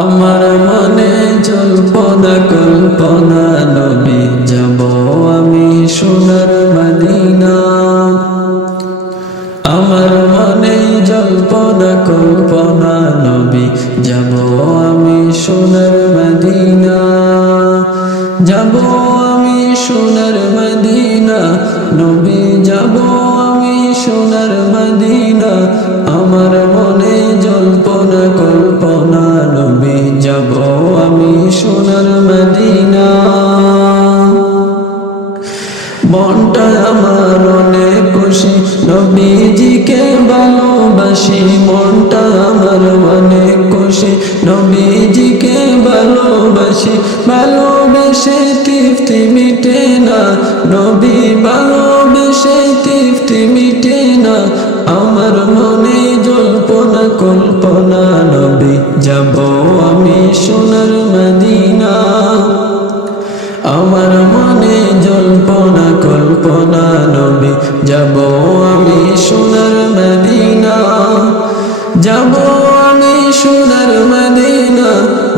আমার মনে জল্পনা কল্পনা নবী যাব আমি সোনার মদিনা। আমার মনে জল্পনা কল্পনা নবী যাব আমি সোনার মদিনা। যাব আমি সোনার মদিনা নবী যাব আমি সোনার মদিনা। আমার মনে জল্পনা কল্পনা নবী যাব আমি সোনার মদিনা। মনটা আমার অনেক খুশি নবীজিকে ভালোবাসি। মনটা আমার অনেক খুশি নবীজিকে ভালোবাসি। ভালোবেসে তৃপ্তি মিটে না নবী ভালোবেসে তৃপ্তি মিটে না। আমার মনে জল্পনা কল্পনা নবী যাব আমি সোনার মদিনা। আমার মনে জল্পনা কল্পনা নবী যাব আমি সোনার মদিনা। যাব আমি সোনার মদিনা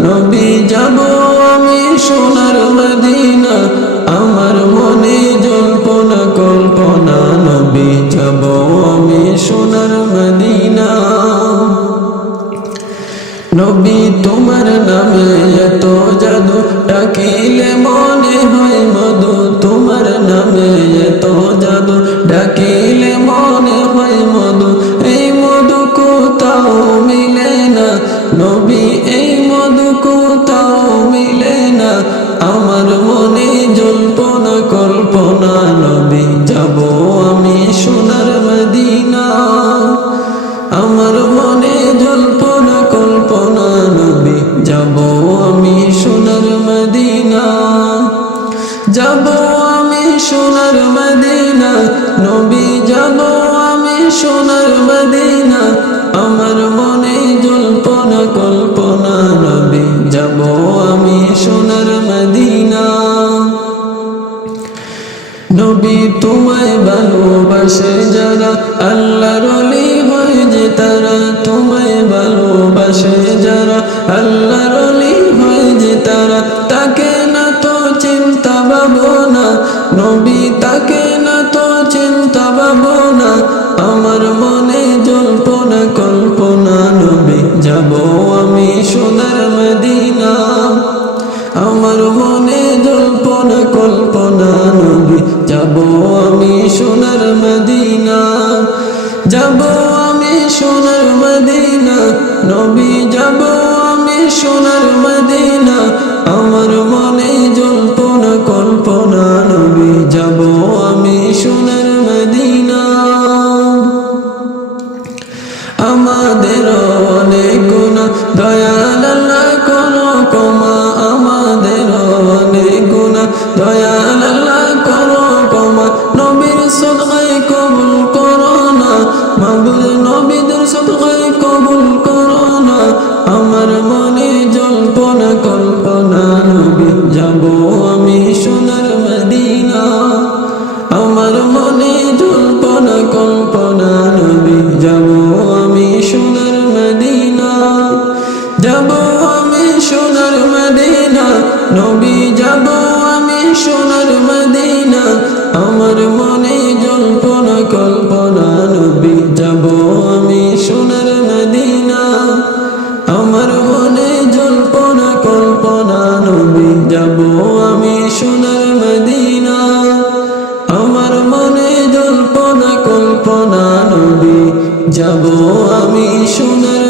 নবী যাব আমি সোনার মদিনা। আমার মনে জল্পনা কল্পনা নবী যাব আমি সোনার মদিনা। নবী তোমার নামে এত জাদু ডাকিলে মনে হয় মধু। তোমার নামে এত জাদু ডাকিলে মনে হয় মধু। এই মধু কোথাও মিলে না নবী এই মধু কোথাও মিলে না। আমার মনে জল্পনা কল্পনা নবী যাব আমি সোনার মদিনা। আমার মনে জল্পনা কল্পনা নবী যাব আমি সোনার মদিনা। যাব আমি সোনার মদিনা নবী যাব আমি সোনার মদিনা। আমার মনে জল্পনা কল্পনা নবী যাব আমি সোনার মদিনা। নবী তোমায় ভালোবাসে যারা আল্লাহর ওলি হয় যে তারা। তোমায় ভালোবাসে যারা আল্লাহর ওলি হয় যে তারা। তাকে না তো চিন্তা ভাবনা নবী তাকে না তো চিন্তা ভাবনা। আমার মনে জল্পনা কল্পনা নবী যাব আমি সোনার মদিনা। আমার মনে জল্পনা কল্পনা নবী যাব আমি সোনার মদিনা। যাব আমি সোনার মদিনা নবী যাব আমি সোনার মদিনা। আমার মনে জল্পনা কল্পনা নবী যাব আমি সোনার মদিনা। আমাদের অনেক গুনাহ দয়াল আল্লাহ করো ক্ষমা। আমাদের অনেক গুনাহ দয়াল আল্লাহ করো ক্ষমা। নবীর সদকায়ে কবুল করো না মাবুদ নবীদের সদকায়ে কবুল করো না। আমার মনে জল্পনা কল্পনা নবী যাব আমি সোনার মদিনা। আমার মনে জল্পনা কল্পনা নবী যাব আমি সোনার মদিনা। যাব আমি সোনার মদিনা নবী যাব আমি সোনার মদিনা। আমার মনে জল্পনা কল্পনা নবী যাব আমি সোনার মদিনা। আমার মনে জল্পনা কল্পনা নবী যাব আমি সোনার মদিনা। আমার মনে জল্পনা কল্পনা নবী যাব আমি সোনার